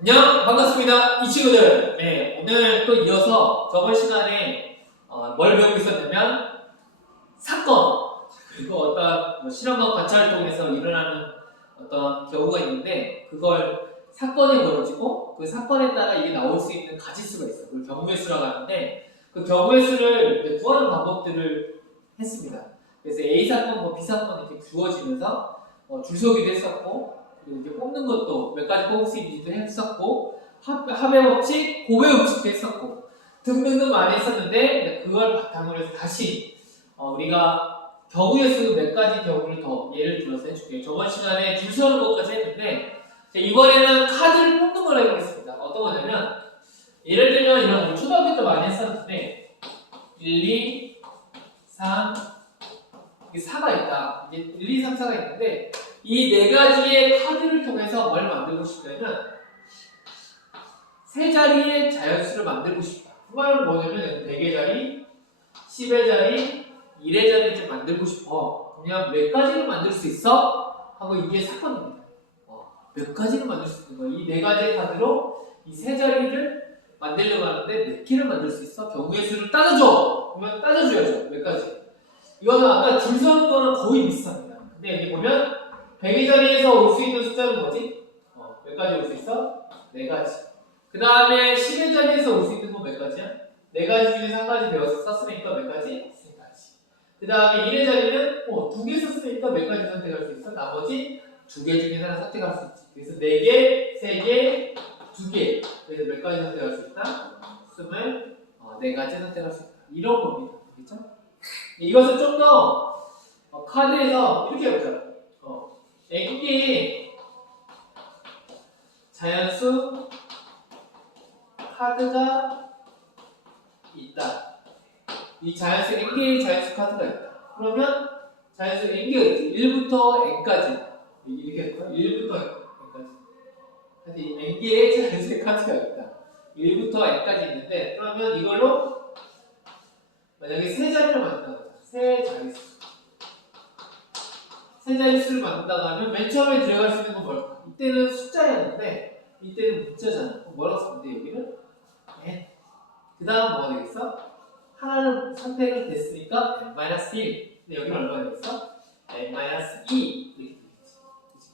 안녕, 반갑습니다. 이 친구들. 네, 오늘 또 이어서 저번 시간에 뭘 배우고 있었냐면 사건, 그리고 어떤 실험과 관찰을 통해서 일어나는 어떤 경우가 있는데 그걸 사건이 벌어지고 그 사건에 따라 이게 나올 수 있는 가지수가 있어요. 그걸 경우의 수라고 하는데 그 경우의 수를 이제 구하는 방법들을 했습니다. 그래서 A 사건, B 사건 이렇게 구워지면서 줄서기도 했었고 그리고 이제 뽑는 것도 몇 가지 뽑을 수 있는지도 했었고 합의 법칙, 고배 법칙도 했었고 등등등 많이 했었는데 그걸 바탕으로 해서 다시 우리가 경우의 수 몇 가지 경우를 더 예를 들어서 해줄게요. 저번 시간에 줄 서는 것까지 했는데 이번에는 카드를 뽑는 걸 해보겠습니다. 어떤 거냐면 예를 들면 이런 초등학교 때 많이 했었는데 1, 2, 3 이게 4가 있다. 이게 1, 2, 3, 4가 있는데 이 네 가지의 카드를 통해서 뭘 만들고 싶냐면 세 자리의 자연수를 만들고 싶다. 그 말은 뭐냐면 100의 자리, 10의 자리, 1의 자리를 좀 만들고 싶어. 그냥 몇 가지를 만들 수 있어? 하고 이게 사건입니다. 몇 가지를 만들 수 있는 거야. 이 네 가지의 카드로 이 세 자리를 만들려고 하는데 몇 개를 만들 수 있어? 경우의 수를 따져줘! 그러면 따져줘야죠. 몇 가지. 이거는 아까 줄 서는 거는 거의 비슷합니다. 근데 여기 보면 100의 자리에서 올 수 있는 숫자는 뭐지? 몇 가지 올 수 있어? 네 가지. 그 다음에 10의 자리에서 올 수 있는 건 몇 가지야? 네 가지 중에 한 가지 배워서 썼으니까 몇 가지? 세 가지. 그 다음에 1의 자리는 두 개 썼으니까 몇 가지 선택할 수 있어? 나머지 두 개 중에 하나 선택할 수 있지. 그래서 4개, 3개, 2개. 그래서 몇 가지 선택할 수 있다? 24가지 선택할 수 있다. 이런 겁니다. 그렇죠? 이것을 좀 더 카드에서 이렇게 해보자. N개의 자연수 카드가 있다. 이 자연수 N개의 자연수 카드가 있다. 그러면 자연수 N개가 있지. 1부터 N까지. 이렇게 할까요? 1부터 N까지. 하여튼 N개의 자연수의 카드가 있다. 1부터 N까지 있는데 그러면 이걸로 만약에 세 자리를 만든다. 세 자릿수. 세 자릿수를 만든다고 하면 맨 처음에 들어갈 수 있는 건 뭘까? 이때는 숫자였는데 이때는 문자잖아. 그럼 뭐라고 쓰면 돼? 여기는 n. 그 다음 뭐가 되겠어? 하나를 선택을 됐으니까 n-1. 근데 여기는 얼마가 되겠어? n-2 이렇게 되겠지.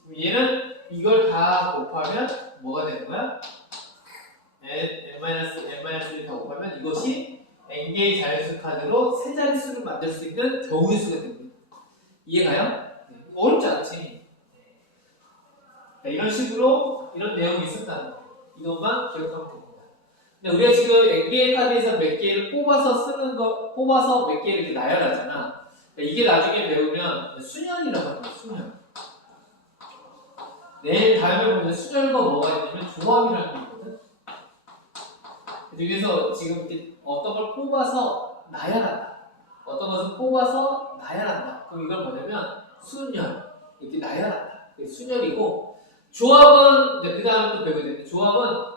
그럼 얘는 이걸 다 곱하면 뭐가 되는 거야? n-1다 곱하면 이것이 n개의 자연수 카드로 세 자릿수를 만들 수 있는 경우의 수가 됩니다. 이해가요? 어렵지 않지. 이런 식으로 이런 내용이 있었다는 거. 이것만 기억하면 됩니다. 근데 우리가 지금 n개의 카드에서 몇 개를 뽑아서 쓰는 거, 뽑아서 몇 개를 이렇게 나열하잖아. 이게 나중에 배우면 수년이라고 합니다. 수년. 내일 다음에 보면 수년과 뭐가 있냐면 조합이라는 게 있거든. 그중에서 지금 이렇게 어떤 걸 뽑아서 나열한다. 어떤 것을 뽑아서 나열한다. 그럼 이걸 뭐냐면 수년. 이렇게 나열한다. 그게 수년이고 조합은 그 다음에 또 배우게 되는데 조합은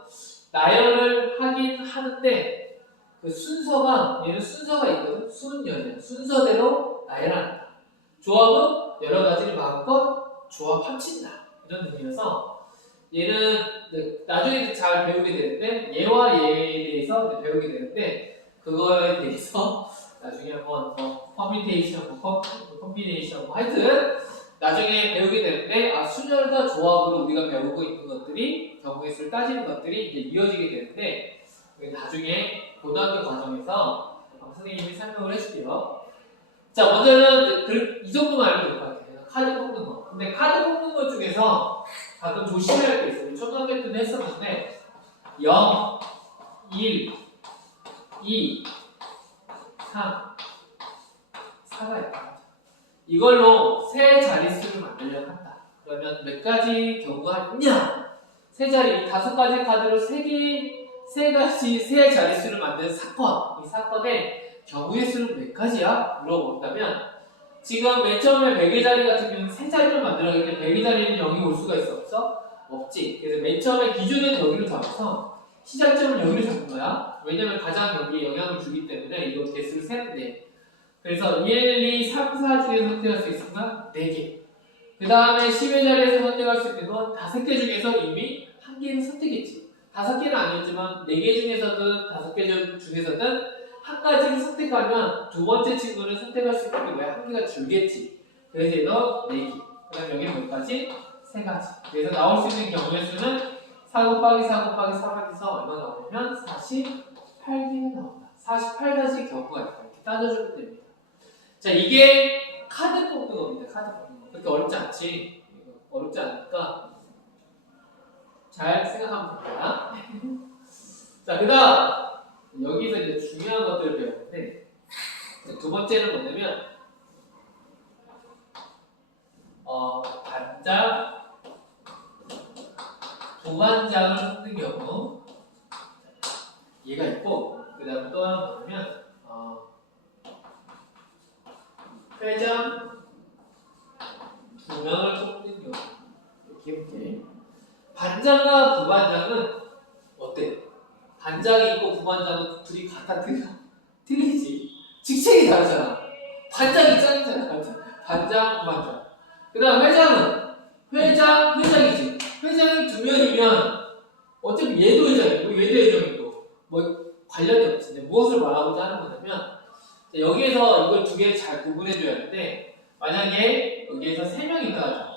나열을 하긴 하는데 그 순서가 얘는 순서가 있거든. 수년이야. 순서대로 나열한다. 조합은 여러 가지를 마음껏 조합 합친다. 이런 의미여서 얘는 나중에 잘 배우게 되는데 얘와 얘에 대해서 배우게 되는데 그거에 대해서 나중에 한번 퍼뮤테이션, 컴비네이션 하여튼 나중에 배우게 되는데 순열과 조합으로 우리가 배우고 있는 것들이 경우의 수를 따지는 것들이 이제 이어지게 되는데 나중에 고등학교 과정에서 선생님이 설명을 해줄게요. 자 먼저는 이 정도만 알면 될 것 같아요. 카드 뽑는 거. 근데 카드 뽑는 것 중에서 가끔 조심해야 할 게 있어요. 초등학교 때도 했었는데 0, 1, 2, 3, 4가 있다. 이걸로 세 자릿수를 만들려고 한다. 그러면 몇 가지 경우가 있냐? 세 자리, 5가지 카드로 세 가지 세 자릿수를 만드는 사건. 이 사건의 경우의 수는 몇 가지야? 물어본다면 지금 맨 처음에 100의 자리 같은 경우는 세 자리를 만들어야 되는데 100의 자리는 0이 올 수가 있어? 없어? 없지. 그래서 맨 처음에 기준은 여기를 잡아서 시작점을 여기를 잡는 거야. 왜냐면 가장 여기에 영향을 주기 때문에 이거 개수를 세는데 그래서 1, 2, 3, 4 중에서 선택할 수 있으면 4개. 그 다음에 10의 자리에서 선택할 수 있는 건 5개 중에서 이미 한 개는 선택했지. 5개는 아니었지만 4개 중에서든 5개 중에서든 한 가지를 선택하면 두 번째 친구를 선택할 수 있는 게 왜 한 개가 줄겠지. 그래서 얘도 4개. 그 다음 여기는 몇 가지? 3가지. 그래서 나올 수 있는 경우의 수는 4 곱하기 4 곱하기 4가 돼서 얼마 나오냐면 48개가 나온다. 48가지 경우가 있다. 이렇게 따져주면 됩니다. 자, 이게 카드 뽑는 겁니다. 카드 뽑는 거. 그렇게 어렵지 않지? 어렵지 않으니까 잘 생각하면 됩니다. 자, 그 다음 여기서 이제 중요한 것들을 배웠는데 두 번째는 뭐냐면 반장, 부반장을 뽑는 경우 얘가 있고 그 다음 또 하나 뭐냐면 회장 2명을 뽑는 경우 이렇게 반장과 부반장은 어때? 반장이 있고 부반장은 둘이 같아 틀려? 틀리지. 직책이 다르잖아. 반장 입장이잖아. 반장, 부반장. 그 다음 회장은 회장이지. 회장이 2명이면 어차피 얘도 회장이고 얘도 회장이고 뭐 관련이 없지. 근데 무엇을 말하고자 하는 거냐면 여기에서 이걸 두 개를 잘 구분해줘야 하는데 만약에 여기에서 3명이 있다 하자.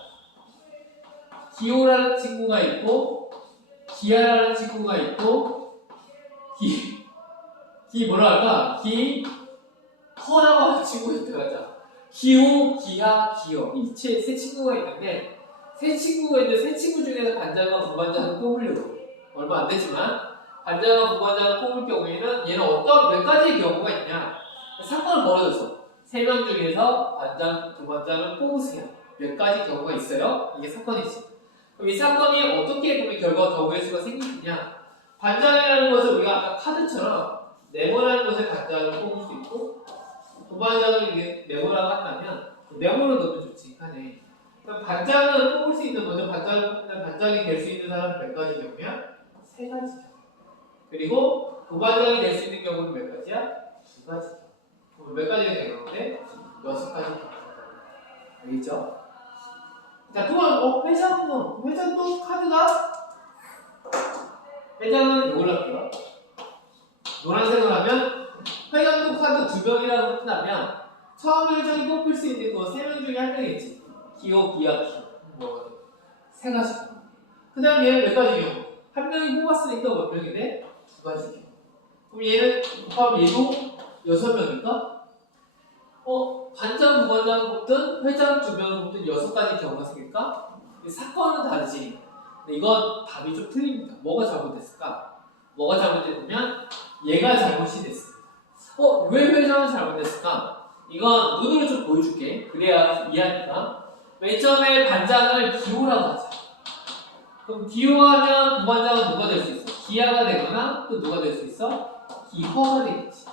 기호라는 친구가 있고 기아라는 친구가 있고 뭐라 할까? 허라고 하는 친구가 있다 하자. 기호, 기하, 기호 이 세 친구가 있는데 세 친구 중에서 반장과 부반장을 뽑으려고 얼마 안 되지만 반장과 부반장을 뽑을 경우에는 얘는 어떤 몇 가지의 경우가 있냐 사건을 벌어졌어. 3명 중에서 반장, 부반장을 뽑으세요. 몇 가지 경우가 있어요. 이게 사건이지. 그럼 이 사건이 어떻게 보면 결과가 더구의 수가 생기느냐 반장이라는 것을 우리가 아까 카드처럼 네모라는 것을 반장을 뽑을 수 있고 부반장을 네모라고 한다면 네모로 넣으면 좋지 하네. 그럼 반장을 뽑을 수 있는 거죠. 반장이 될 수 있는 사람은 몇 가지 경우야? 3가지. 그리고 부반장이 될 수 있는 경우는 몇 가지야? 2가지. 그럼 몇 가지가 되겠는데? 6가지. 알겠죠? 자, 그럼 회장도 카드가 회장은 이걸로 할게요. 노란색을 하면 회장도 카드 2명이라고 한다면 처음 회장이 뽑힐 수 있는 거 3명 중에 1명이겠지. 기호, 기하, 기호. 뭐거든. 3가지. 그 다음 얘는 몇 가지 경우? 1명이 뽑았으니까 몇 명인데? 2가지 경우. 그럼 얘는 곱하면 얘도 6명일까? 반장, 부반장 뽑든 회장 2명을 뽑든 6가지 경우가 생길까? 사건은 다르지. 근데 이건 답이 좀 틀립니다. 뭐가 잘못됐을까? 뭐가 잘못됐냐면 얘가 잘못이 됐습니다. 왜 회장은 잘못됐을까? 이건 눈으로 좀 보여줄게. 그래야 이해하니까. 맨 처음에 반장을 기호라고 하자. 그럼 기호하면 부반장은 누가 될 수 있어? 기하가 되거나 또 누가 될 수 있어? 기허가 되겠지.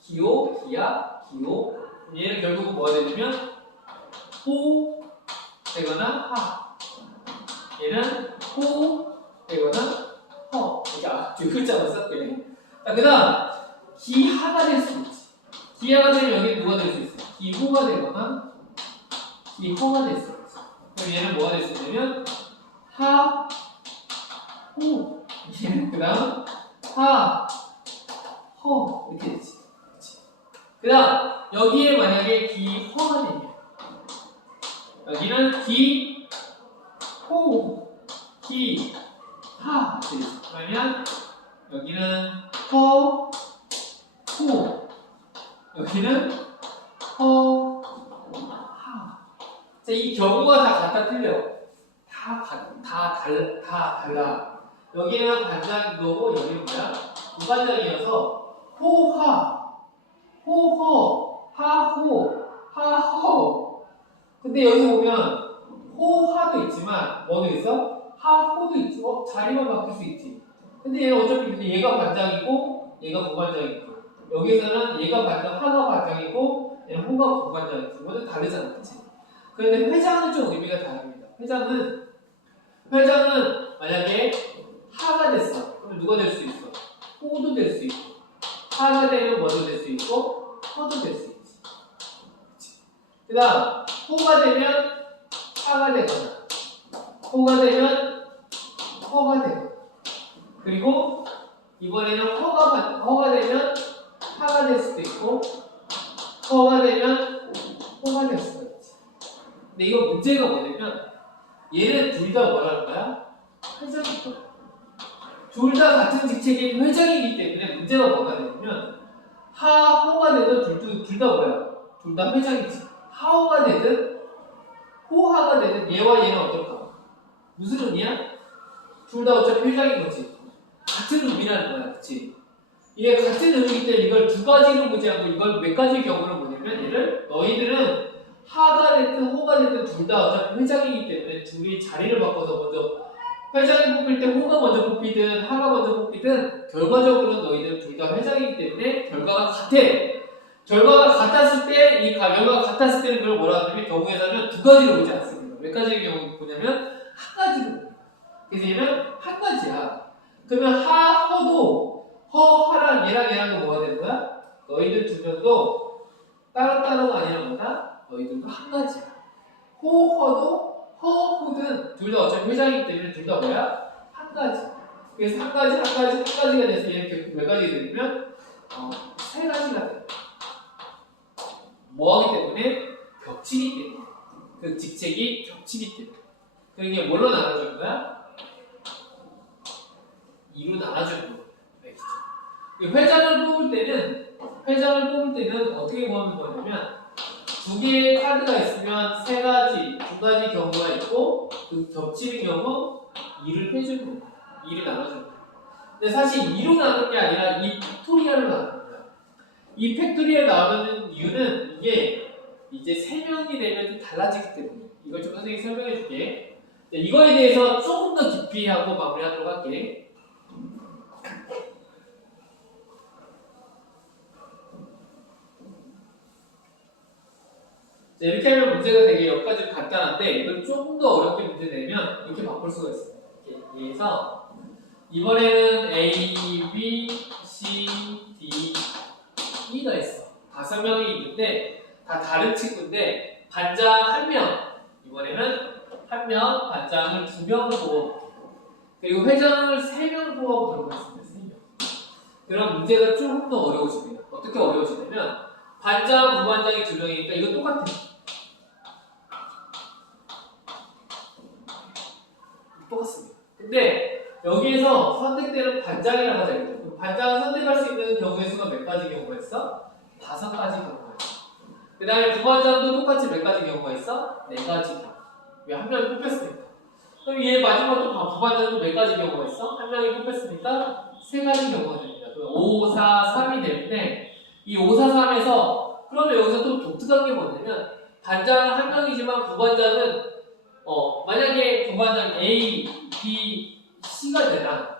기호, 기하, 기호. 얘는 결국은 뭐가 되냐면 호 되거나 하. 얘는 호 되거나 허. 두 글자만 썼대. 자, 그 다음 기하가 될 수 있지. 기하가 되면 여기 누가 될 수 있어? 기호가 되거나 기허가 될 수 있어. 그럼 얘는 뭐가 될 수 있냐면 하, 호. 얘는 그 다음 하, 허 이렇게 되지. 그 다음 여기에 만약에 기허가 되면 여기는 기, 호, 기, 하 되지. 그러면 여기는 허, 호, 여기는 허, 하. 자, 이 경우가 다 같아 틀려. 다 달라. 여기는 반장이고 여기는 뭐야? 부반장이어서 호하, 호허, 하호, 하허. 근데 여기 보면 호하도 있지만 뭐도 있어? 하호도 있지. 자리만 바뀔 수 있지. 근데 얘는 어차피 얘가 반장이고 얘가 부반장이고 여기서는 얘가 반장, 하가 반장이고 얘는 호가 부반장이지. 모두 다르잖아, 그치? 그런데 회장은 좀 의미가 다릅니다. 회장은 만약에 하가 됐어. 그럼 누가 될 수 있어? 호도 될 수 있고 하가 되면 뭐도 될 수 있고 허도 될 수 있지. 그 다음 호가 되면 하가 되거나 호가 되면 그리고 이번에는 허가 되면 하가 될 수도 있고 허가 되면 호가 될 수도 있지. 근데 이거 문제가 뭐냐면 얘는 둘 다 뭐라는 거야? 회장일 거야. 둘 다 같은 직책인 회장이기 때문에 문제가 뭐가 되냐면 하호가 되든 둘 다 뭐야? 둘 다 회장이지. 하호가 되든 호하가 되든 얘와 얘는 어떨까? 무슨 의미야? 둘 다 어차피 회장인 거지. 같은 의미라는 거야, 그치? 이게 같은 의미이기 때문에 이걸 두 가지로 보지 않고 이걸 몇 가지 경우로 보냐면 얘를 너희들은 하가 됐든 호가 됐든 둘 다 어차피 회장이기 때문에 둘이 자리를 바꿔서 먼저 회장이 뽑힐 때 호가 먼저 뽑히든 하가 먼저 뽑히든 결과적으로 너희들은 둘 다 회장이기 때문에 결과가 같아. 결과가 같았을 때 이 결과가 같았을 때는 그걸 뭐라 하냐면 경우에서는 두 가지로 보지 않습니다. 몇 가지의 경우 보냐면 한 가지로. 그래서 얘는 한 가지야. 그러면 허도 하랑 얘랑도 뭐가 되는 거야? 너희들 두 명도 따로따로가 아니라 뭐다? 너희들도 한 가지야. 허도 호든 둘 다 어차피 회장이기 때문에 둘 다 뭐야? 한 가지. 그래서 한 가지가 돼서 이렇게 몇 가지가 되면 세 가지가 돼. 뭐하기 때문에? 겹치기 때문에. 그 직책이 겹치기 때문에. 그럼 이게 뭘로 나눠주는 거야? 2로 나눠주는 거예요. 회장을 뽑을 때는 어떻게 보면 뭐냐면 두 개의 카드가 있으면 세 가지, 두 가지 경우가 있고 그 겹치는 경우 2를 빼주는 거예요. 2를 나눠주는 거예요. 근데 사실 2로 나누는 게 아니라 이 팩토리얼로 나누는 거예요. 이 팩토리얼 나누는 이유는 이게 이제 3명이 되면 좀 달라지기 때문에 이걸 좀 선생님이 설명해 줄게. 이거에 대해서 조금 더 깊이 하고 마무리하도록 할게. 이렇게 하면 문제가 되게 여기까지 간단한데 이걸 조금 더 어렵게 문제 내면 이렇게 바꿀 수가 있어요. 그래서 이번에는 A, B, C, D, E가 있어. 5명이 있는데 다 다른 친구인데 반장 1명 이번에는 1명 반장을 2명을 뽑아볼게요. 그리고 회장을 3명을 뽑아보도록 하겠습니다. 3명. 그럼 문제가 조금 더 어려워집니다. 어떻게 어려워지냐면 반장, 부반장이 2명이니까 이거 똑같아요. 똑같습니다. 근데 여기에서 선택되는 반장이라고 하자. 반장을 선택할 수 있는 경우의 수가 몇 가지 경우가 있어? 5가지 경우가 있어. 그 다음에 부반장도 똑같이 몇 가지 경우가 있어? 4가지 경우. 왜 한 명이 뽑혔으니까. 그럼 얘 마지막으로 부반장도 몇 가지 경우가 있어? 한 명이 뽑혔으니까 3가지 경우가 됩니다. 그럼 5, 4, 3이 되는데 이 5, 4, 3에서 그러면 여기서 또 독특한 게 뭐냐면 반장은 1명이지만 부반장은 만약에 부반장 A, B, C가 되나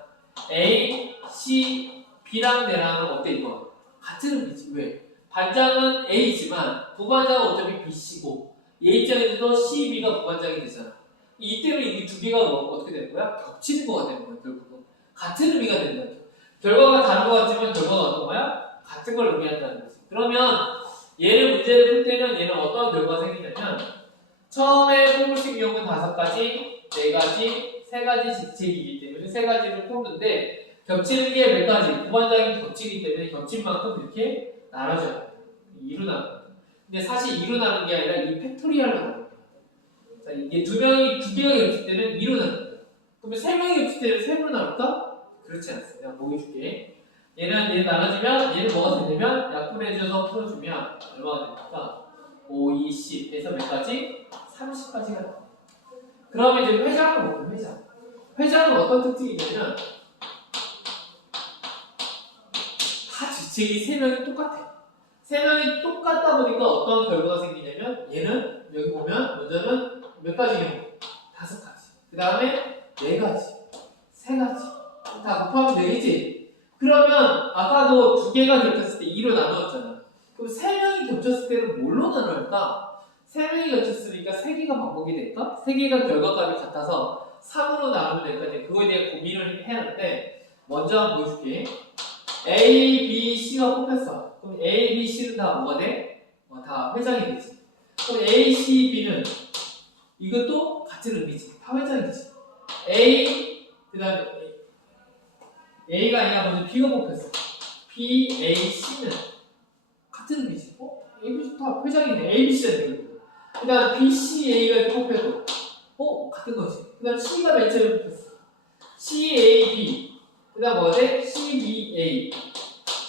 A, C, B랑 되나는 어때 이거? 같은 의미지. 왜? 반장은 A지만 부반장은 어차피 B, C고 얘 입장에서도 C, B가 부반장이 되잖아. 이때는 이 두 개가 어떻게 되는 거야? 겹치는 거가 되는 거야. 결국은 같은 의미가 되는 거야. 결과가 다른 거 같지만 결과가 어떤 거야? 같은 걸 의미한다는 거지. 그러면 얘를 문제를 풀 때는 얘는 어떤 결과가 생기냐면 처음에 뽑을 수 있는 경우는 5가지, 4가지, 3가지 직책이기 때문에 3가지를 뽑는데 겹치는 게 몇 가지? 부반장이 겹치기 때문에 겹친 만큼 이렇게 나눠져요. 2로 나눠요. 근데 사실 2로 나누는 게 아니라 이 팩토리얼로 나눠요. 자, 이게 두 개가 겹칠 때는 2로 나눠요. 그러면 3명이 겹칠 때는 3으로 나눌까? 그렇지 않습니다. 내가 보여줄게. 얘 나눠주면 얘는 뭐가 되냐면 약분해줘서 풀어주면 얼마가 됩니까? 5, 2, 10 해서 몇 가지? 30까지가 나와요. 그러면 이제 회장을 볼게요. 회장은 어떤 특징이 있냐면 다 직책이 3명이 똑같아요. 3명이 똑같다 보니까 어떤 결과가 생기냐면 얘는 여기 보면 먼저는 몇 가지 경우? 5가지. 그 다음에 4가지, 3가지 다 곱하면 4개지. 그러면 아까도 2개가 겹쳤을 때 2로 나누었잖아. 그럼 3명이 겹쳤을 때는 뭘로 나눌까? 3명이 겹쳤으니까 3개가 반복이 될까? 3개가 결과값이 같아서 3으로 나누면 될까? 그거에 대해 고민을 해야 하는데 먼저 한번 보여줄게. A, B, C가 뽑혔어. 그럼 A, B, C는 다 뭐가 돼? 다 회장이 되지. 그럼 A, C, B는 이것도 같은 의미지. 다 회장이지. A, 그 다음에 A가 아니라 먼저 B가 뽑혔어. B, A, C는 같은 의미지. A, B, C 다 회장이네. A, B, C는 되고. 그 다음 B, C, A가 이렇게 뽑혀도 같은 거지. 그 다음 C가 맨 처음에 뽑혔어. C, A, B. 그 다음 뭐지? C, B, A.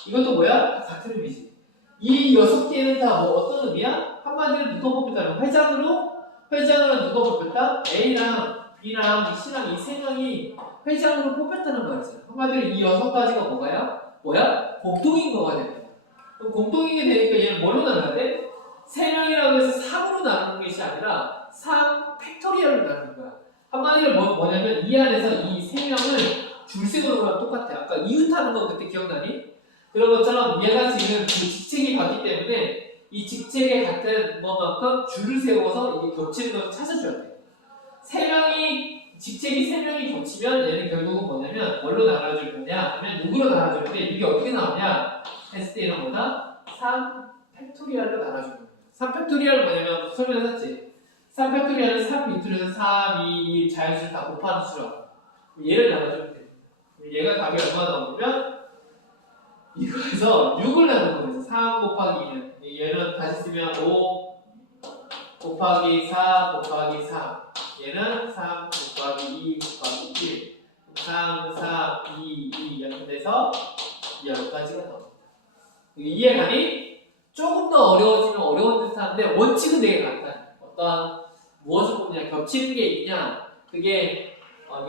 이것도 뭐야? 다 같은 의미지. 이 6개는 다 뭐 어떤 의미야? 한마디로 누가 뽑혔다면 회장으로 누가 뽑혔다? A랑 B랑 C랑 이 3명이 회장으로 뽑혔다는 거였어요. 한마디로 이 6가지가 뭐야? 공통인 거가 됩니다. 그럼 공통인 게 되니까 얘는 뭘로 나눠야 돼? 3명이라고 해서 3으로 나누는 것이 아니라 3 팩토리얼로 나누는 거야. 한마디로 뭐냐면 이 안에서 이 3명을 줄색으로 보면 똑같아. 아까 이웃하는 거 그때 기억나니? 그런 것처럼 얘가 지금 그 직책이 같기 때문에 이 직책에 같은 것만큼 줄을 세워서 이게 겹치는 걸 찾아줘야 돼. 직책이 3명이 겹치면 얘는 결국은 뭐냐면 뭘로 나눠줄 거냐 아니면 누구로 나눠줄 건데 이게 어떻게 나오냐 했을 때 얘는 뭐다? 3 팩토리얼로 나눠주는 거야. 3 팩토리얼은 뭐냐면 설명했지. 3 팩토리얼은 3 밑으로 3, 2, 1 자연수를 다 곱하는 수죠. 얘를 나눠주면 돼. 얘가 답이 얼마 나오냐면 이거에서 6을 나누는 거예요. 3 곱하기 2는 얘는 다시 쓰면 5 곱하기 4 곱하기 3 얘는 3 곱하기 2 곱하기 1 3, 4, 2, 2 이렇게 돼서 10가지가 나옵니다. 이해가니? 조금 더 어려워지면 어려운 듯 하는데 원칙은 되게 같아요. 어떤 무엇을 뽑냐, 겹치는 게 있냐 그게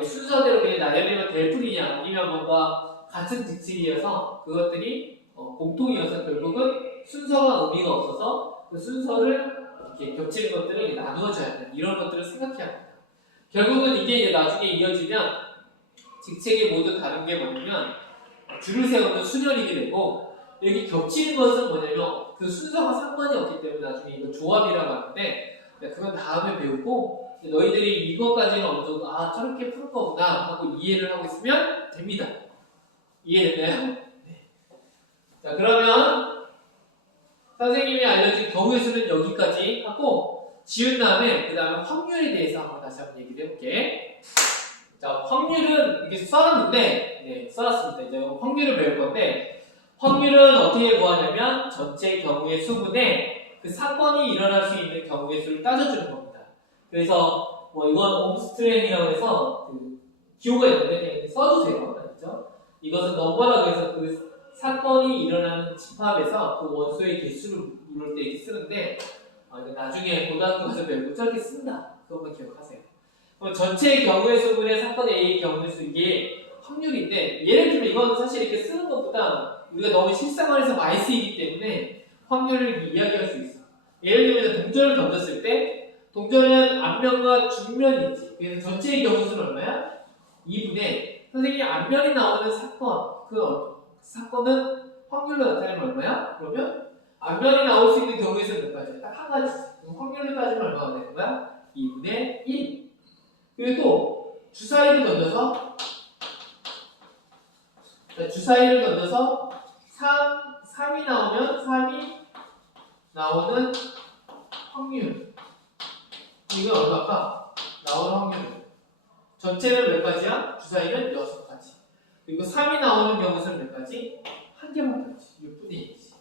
순서대로 그냥 나열되면 될 뿐이냐 아니면 뭔가 같은 직책이어서 그것들이 공통이어서 결국은 순서가 의미가 없어서 그 순서를 이렇게 겹치는 것들을 나누어줘야 된다. 이런 것들을 생각해야 합니다. 결국은 이게 이제 나중에 이어지면 직책이 모두 다른 게 뭐냐면 줄을 세우는 수열이게 되고 여기 겹치는 것은 뭐냐면 그 순서가 상관이 없기 때문에 나중에 이거 조합이라고 하는데 그건 다음에 배우고 너희들이 이것까지는 어느 정도 저렇게 풀 거구나 하고 이해를 하고 있으면 됩니다. 이해됐나요? 네. 자 그러면 선생님이 알려준 경우의 수는 여기까지 하고 지운 다음에 그 다음에 확률에 대해서 한번 다시 한번 얘기를 해볼게. 자 확률은 이렇게 써놨는데 써놨습니다. 이제 확률을 배울 건데 확률은 어떻게 구하냐면 전체 경우의 수분에 그 사건이 일어날 수 있는 경우의 수를 따져주는 겁니다. 그래서 이건 옴스트랭이라고 해서 그 기호가 있는데 그냥 써도 돼요. 알겠죠? 이것은 넘버라고 해서 그 사건이 일어나는 집합에서 그 원소의 개수를 물을 때 이렇게 쓰는데 나중에 고등학교 가서 배우고 저렇게 쓴다. 그것만 기억하세요. 그럼 전체 경우의 수분의 사건 A의 경우의 수 이게 확률인데 예를 들면 이건 사실 이렇게 쓰는 것보다 우리가 너무 실생활에서 많이 쓰이기 때문에 확률을 이야기할 수 있어. 예를 들면 동전을 던졌을 때 동전은 앞면과 중면이 있지. 그래서 전체의 경우 수는 얼마야? 2분의 선생님이 앞면이 나오는 사건 그 사건은 확률로 나타내면 얼마야? 그러면 앞면이 나올 수 있는 경우의 수는 몇 가지? 딱 한 가지. 확률로 따지면 얼마가 되는 거야? 2분의 1. 그리고 또 주사위를 던져서 3이 나오면 3이 나오는 확률. 이건 얼마일까? 나오는 확률. 전체는 몇 가지야? 주사위는 6가지. 그리고 3이 나오는 경우는 몇 가지? 한 개만 가지. 6분의 1이지.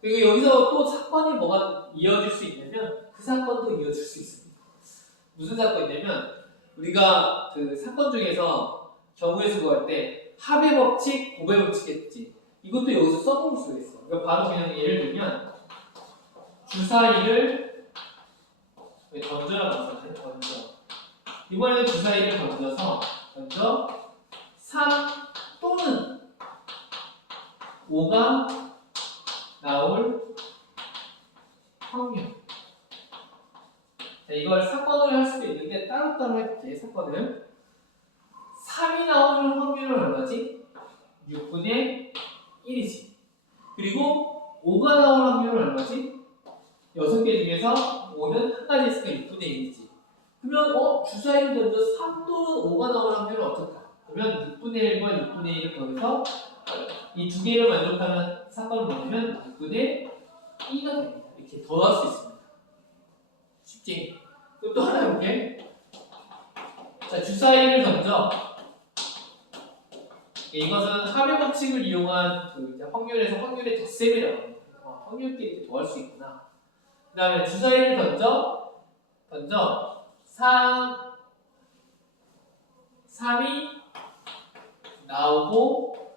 그리고 여기서 또 사건이 뭐가 이어질 수 있냐면 그 사건도 이어질 수 있습니다. 무슨 사건이냐면 우리가 그 사건 중에서 경우의 수 구할 때 합의 법칙, 곱의 법칙 했지. 이것도 여기서 써볼 수가 있어. 그러니까 바로 그냥 예를 들면 주사위를 던져라고 썼네. 던져. 이번에는 주사위를 던져 3 또는 5가 나올 확률. 자, 이걸 사건을 할 수도 있는데 따로따로 해볼게. 사건을 3이 나오는 확률은 얼마지? 6분의 1이지. 그리고 5가 나올 확률은 얼마지? 6개 중에서 5는 한 가지 있으니까 6분의 1이지. 그러면 주사위를 던져 3 또는 5가 나올 확률은 어떨까? 그러면 6분의 1과 6분의 1을 더해서 이 두 개를 만족하는 사건은 뭐냐면 6분의 2가 됩니다. 이렇게 더할 수 있습니다. 쉽지? 그럼 또 하나 해볼게. 자, 주사위를 던져 이것은 합의 법칙을 이용한 그 이제 확률에서 확률의 덧셈이라고 합니다. 확률끼리 이렇게 더할 수 있구나. 그 다음에 주사위를 던져 3이 나오고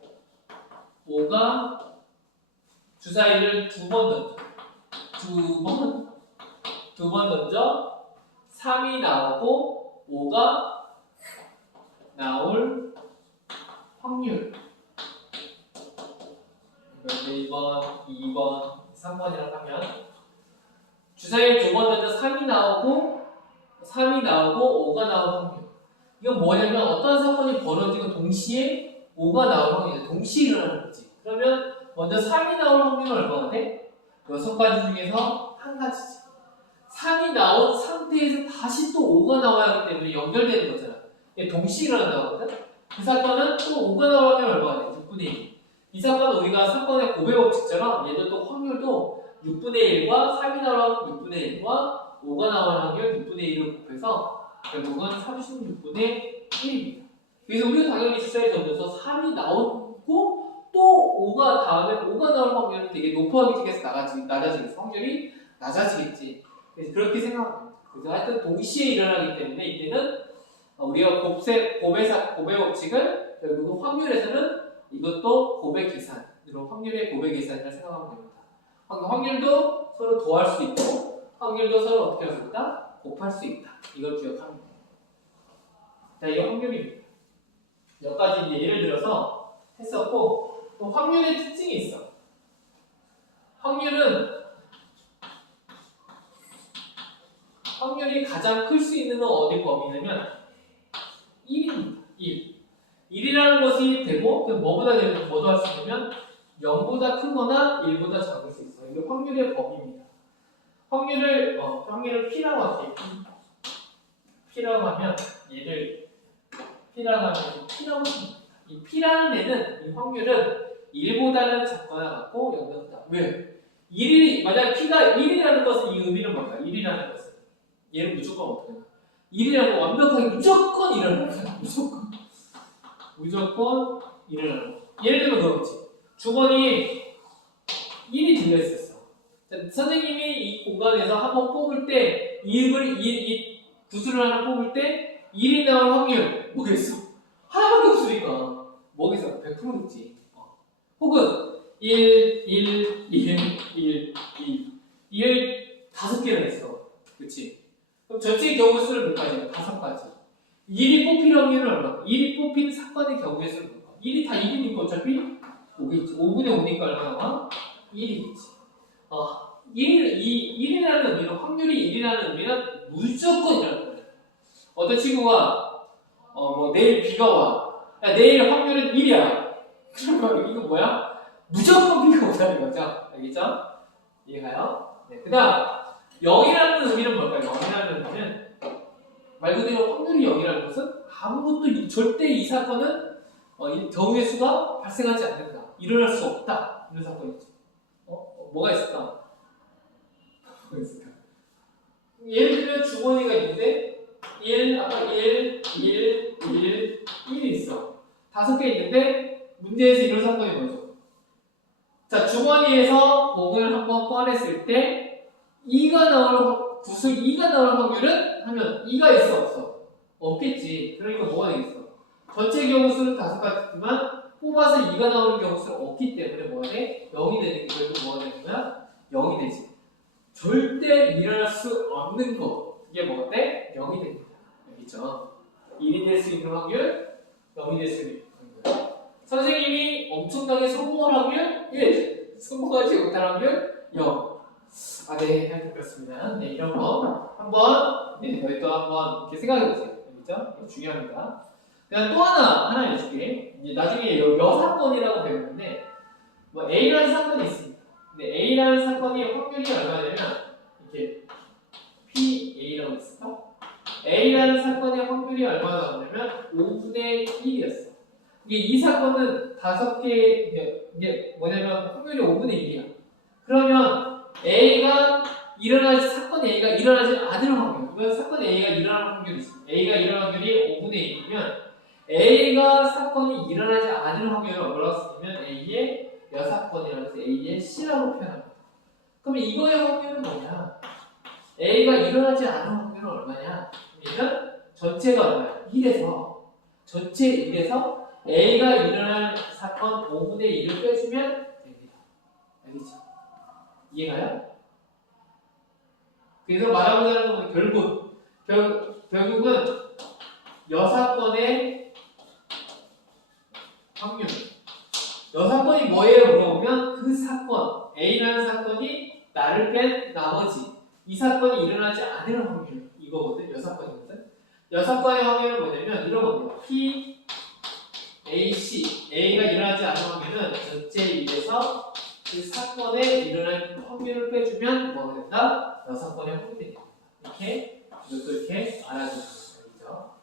5가 주사위를 두 번 던져 3이 나오고 5가 나올 확률. 그래서 1번, 2번, 3번이라고 하면 주사위를 두 번 던져 3이 나오고 5가 나올 확률. 이건 뭐냐면 어떤 사건이 벌어지고 동시에 5가 나올 확률이 동시에 일어나는 거지. 그러면 먼저 3이 나올 확률은 얼마나 돼? 6가지 중에서 한 가지지. 3이 나온 상태에서 다시 또 5가 나와야 하기 때문에 연결되는 거잖아. 동시에 일어난다고 하거든? 그 사건은 또 5가 나오면 얼마나 돼? 6분의 1. 이 사건은 우리가 사건의 고배 법칙처럼 얘도 또 확률도 6분의 1과 3이 나오면 6분의 1과 5가 나오는 확률 6분의 1을 곱해서 결국은 36분의 1입니다. 그래서 우리가 당연히 주사위 던져서 3이 나오고 또 5가 다음에 5가 나올 확률은 되게 높아지겠어, 낮아지겠어. 확률이 낮아지겠지. 그래서 그렇게 생각합니다. 그래서 하여튼 동시에 일어나기 때문에 이때는 우리가 고배 법칙을 결국은 확률에서는 이것도 고배 계산으로 확률의 고배 계산이라 생각하면 됩니다. 확률도 서로 더할 수 있고 확률도 서로 어떻게 할 수 있다? 곱할 수 있다. 이걸 기억하면 돼요. 자, 이게 확률입니다. 몇 가지 이제 예를 들어서 했었고 또 확률의 특징이 있어. 확률이 가장 클 수 있는 건 어디 범위냐면 1입니다. 1. 1이라는 것이 되고 뭐보다 되면 뭐도 할 수 있냐면 0보다 크거나 1보다 작을 수 있어요. 이게 확률의 범위입니다. 확률을 P라고 할게요. P라고 하면 얘를 P라고 하면 P라고 씁니다. 이 P라는 애는 이 확률은 1보다는 작거나 같고 0보다 크다. 왜? 만약 P가 1이라는 것은 이 의미는 뭘까? 1이라는 것은 얘를 무조건 어떻게 해요? 1이라는 거 완벽하게 무조건 일어나는 거야. 무조건 일어나는 거. 예를 들면 그렇지. 주머니에 1이 들려있었어. 선생님이 이 공간에서 한번 뽑을 때 이 구슬을 하나 뽑을 때 1이 나올 확률 뭐겠어? 하나밖에 없으니까 뭐겠어? 100%겠지. 혹은 1, 5 개나 있어. 그치? 그럼 전체 경우 수를 몇 가지야? 5가지. 1이 뽑힐 확률은 얼마? 1이 뽑힌 사건의 경우의 수는 얼마? 1이 다 1이니까 어차피 5겠지. 5분의 5니까 얼마나? 1이겠지. 1이라는 의미는 확률이 1이라는 의미는 무조건 이라는 거예요. 어떤 친구가 내일 비가 와. 야, 내일 확률은 1이야. 그러면 이거 뭐야? 무조건 비가 온다는 거죠. 알겠죠? 이해가요? 네, 그 다음 0이라는 의미는 뭘까요? 0이라는 의미는 말 그대로 확률이 0이라는 것은 아무것도 절대 이 사건은 경우의 수가 발생하지 않는다. 일어날 수 없다. 이런 사건이죠. 뭐가 있을까? 예를 들면 주머니가 있는데 1이 있어. 5개 있는데 문제에서 이런 사건이 뭐죠? 자, 주머니에서 공을 한번 꺼냈을 때 2가 나올 구슬 2가 나올 확률은 하면 2가 있어 없어? 없겠지. 그러니까 뭐가 되겠어? 전체 경우 수는 5가지지만 뽑아서 2가 나오는 경우 수는 없기 때문에 뭐가 돼? 0이 되는 게 결국 뭐가 되는 거야? 0이 되지. 절대 일어날 수 없는 거. 이게 뭐가 돼? 0이 됩니다. 알겠죠? 1이 될 수 있는 확률, 0이 될 수 있는 확률. 선생님이 엄청나게 성공할 확률 1, 성공하지 못할 확률 0. 네, 하여튼 그렇습니다. 네, 이런 거 한번 너희도 한번 이렇게 생각해보세요. 알겠죠? 이거 중요합니다. 그다음 또 하나 알려줄게. 이제 나중에 여사건이라고 배우는데 A라는 사건이 있습니다. 근데 A라는 사건이 확률이 얼마냐면 이렇게 PA라고 있을까? A라는 사건의 확률이 얼마나 나오냐면 5분의 1이었어. 이 사건은 5개 이게 뭐냐면 확률이 5분의 1이야. 그러면 사건 A가 일어나지 않을 확률. 이건 사건 A가 일어나는 확률이 있어. A가 일어나는 확률이 5분의 1이면 A가 사건이 일어나지 않을 확률을 뭐라고 쓰냐면 A의 여사건이라고 해서 A의 C라고 표현합니다. 그럼 이거의 확률은 뭐냐? A가 일어나지 않은 확률은 얼마냐? 그러면 전체가 얼마야? 1에서 전체 1에서 A가 일어날 사건 5분의 1을 빼주면 됩니다. 알겠죠? 이해가요? 그래서 말하고자 하는 건 결국은 여사건의 확률. 여사건이 뭐예요? 물어보면 그 사건, A라는 사건이 나를 뺀 나머지 이 사건이 일어나지 않을 확률. 이거거든. 여사건이거든. 여사건의 확률은 뭐냐면 이런 겁니다. P, A, C. A가 일어나지 않은 확률은 전체 1에서 그 사건에 일어날 확률을 빼주면 뭐가 된다? 여사건의 확률이 됩니다. 이렇게 이것도 이렇게 알아주시면 되죠.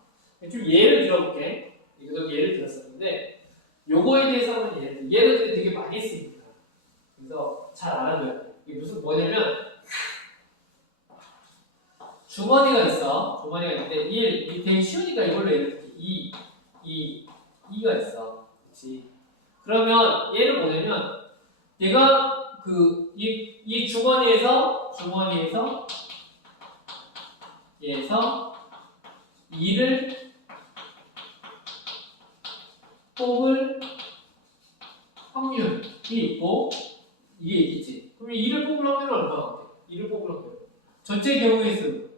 좀 예를 들어볼게. 이것도 예를 들었었는데 요거에 대해서 한번 예를 되게 많이 씁니다. 그래서 잘 알아둬야 돼. 이게 무슨 뭐냐면 주머니가 있어. 주머니가 있는데 1, 이 되게 쉬우니까 이걸로 예를 들게 2가 있어. 그렇지? 그러면 얘를 뭐냐면 얘가 이 주머니에서 얘에서 2를 뽑을 확률이 있고 이게 있겠지. 그럼 2를 뽑을 확률은 얼마나 돼? 2를 뽑을 확률. 전체 경우의 수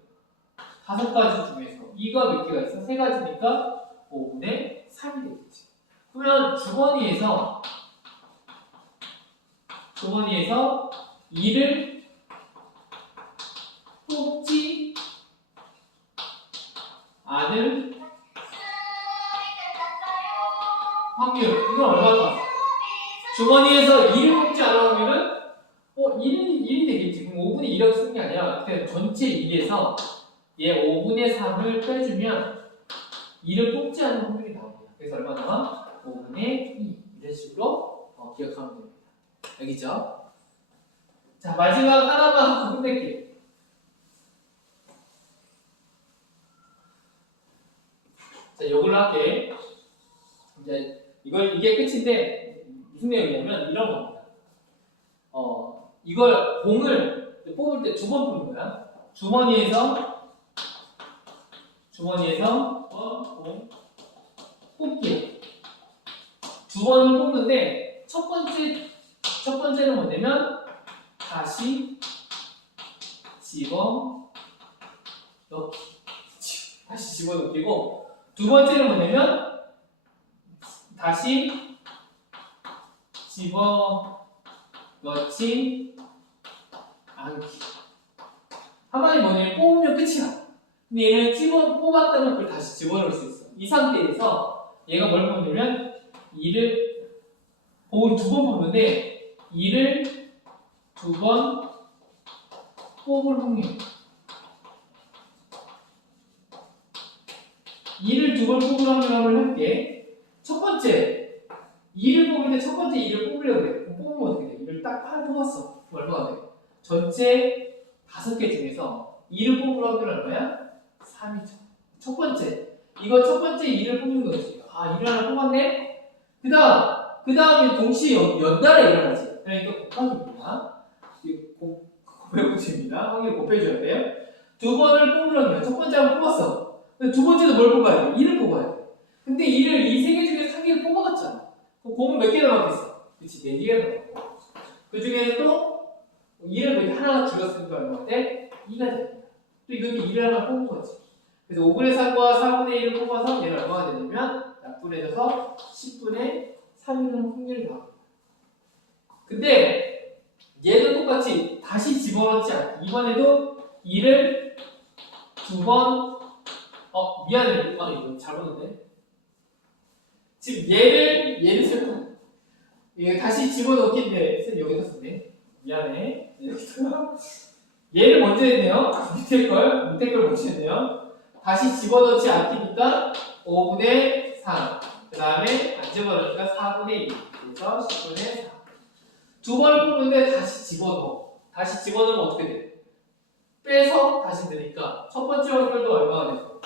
5가지 중에서 2가 몇 개가 있어? 3가지니까 5분의 3이 되겠지. 그러면 주머니에서 2를 뽑지 않을 확률. 이건 얼마일까? 주머니에서 2를 뽑지 않을 확률은 1이 되겠지. 그럼 5분의 2라고 쓰는 게 아니라 그냥 전체 2에서 얘 5분의 3을 빼주면 2를 뽑지 않는 확률이 나옵니다. 그래서 얼마 나와? 5분의 2. 이런 식으로 기억하면 됩니다. 알겠죠? 자, 마지막 하나만 하고 끝낼게요. 자, 요걸로 할게. 이제 이게 끝인데 무슨 내용이냐면 이런 겁니다. 이걸 공을 뽑을 때 두 번 뽑는 거야. 주머니에서 공 뽑기. 두 번을 뽑는데 첫 번째는 뭐냐면 다시 집어넣기고 두 번째는 뭐냐면 다시 집어넣지 않기. 한마디 뭐냐면 뽑으면 끝이야. 근데 얘는 뽑았다면 그걸 다시 집어넣을 수 있어. 이 상태에서 얘가 뭘 뽑냐면 2를 공을 두 번 뽑는데 2를 두 번 뽑을 확률. 2를 두 번 뽑을 확률을 할게. 첫 번째 2를 뽑을 때 첫 번째 2를 뽑으려고 그래. 그럼 뽑으면 어떻게 돼? 2를 딱 하나 뽑았어. 그럼 얼마가 돼? 전체 5개 중에서 2를 뽑을 확률 얼마야? 3이죠. 첫 번째. 이거 첫 번째 2를 뽑는 거지. 2를 하나 뽑았네? 그 다음에 동시에 연달아 일어나지. 그러니까 곱하기입니다. 곱해붙입니다. 확률 곱해줘야 돼요. 두 번을 뽑으려면 첫 번째 한번 뽑았어. 근데 두 번째도 뭘 뽑아야 돼? 2를 뽑아야 돼. 근데 이 세 개 중에 3개를 뽑아갔잖아. 그럼 공은 몇 개 남았겠어? 그치, 4개가 남았고. 그 중에서 또 2를 몇 개 하나가 줄였으니까 얼마 돼? 2가 됩니다. 또 이것도 2를 하나 뽑은 거지. 그래서 5분의 3과 4분의 1을 뽑아서 얘는 얼마가 되냐면 약분해져서 10분의 3이라는 확률이 나옵니다. 근데 얘도 똑같이 다시 집어넣지 않기. 이번에도 2를 두 번 미안해. 이거 잘못했네. 지금 얘를 쓰면 이게 다시 집어넣기인데 쌤 여기다 썼네. 미안해. 얘를 먼저 했네요. 밑에 걸 먼저 했네요. 다시 집어넣지 않기니까 5분의 3. 그 다음에 안 집어넣으니까 4분의 2. 그래서 10분의 4. 두 번을 뽑는데 다시 집어넣어. 다시 집어넣으면 어떻게 돼? 빼서 다시 넣으니까 첫 번째 확률도 얼마가 되죠?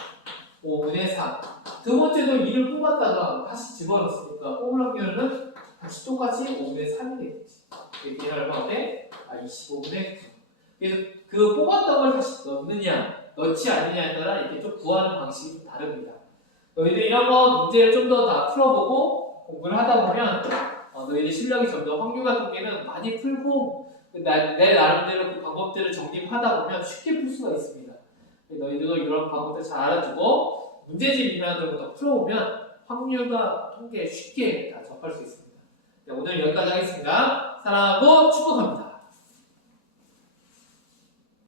5분의 4. 두 번째도 2를 뽑았다가 다시 집어넣었으니까 뽑을 확률은 다시 똑같이 5분의 3이 되겠지. 이게 얼마인데? 25분의 9. 그래서 그 뽑았던 걸 다시 넣느냐, 넣지 않느냐에 따라 이렇게 좀 구하는 방식이 좀 다릅니다. 너희들 이런 거 문제를 좀 더 다 풀어보고 공부를 하다 보면 너희들 실력이 점점 확률과 통계는 많이 풀고 내 나름대로 그 방법들을 정립하다 보면 쉽게 풀 수가 있습니다. 너희들도 이런 방법들 잘 알아두고 문제집이나 그런 거 더 풀어보면 확률과 통계 쉽게 다 접할 수 있습니다. 오늘 여기까지 하겠습니다. 사랑하고 축복합니다.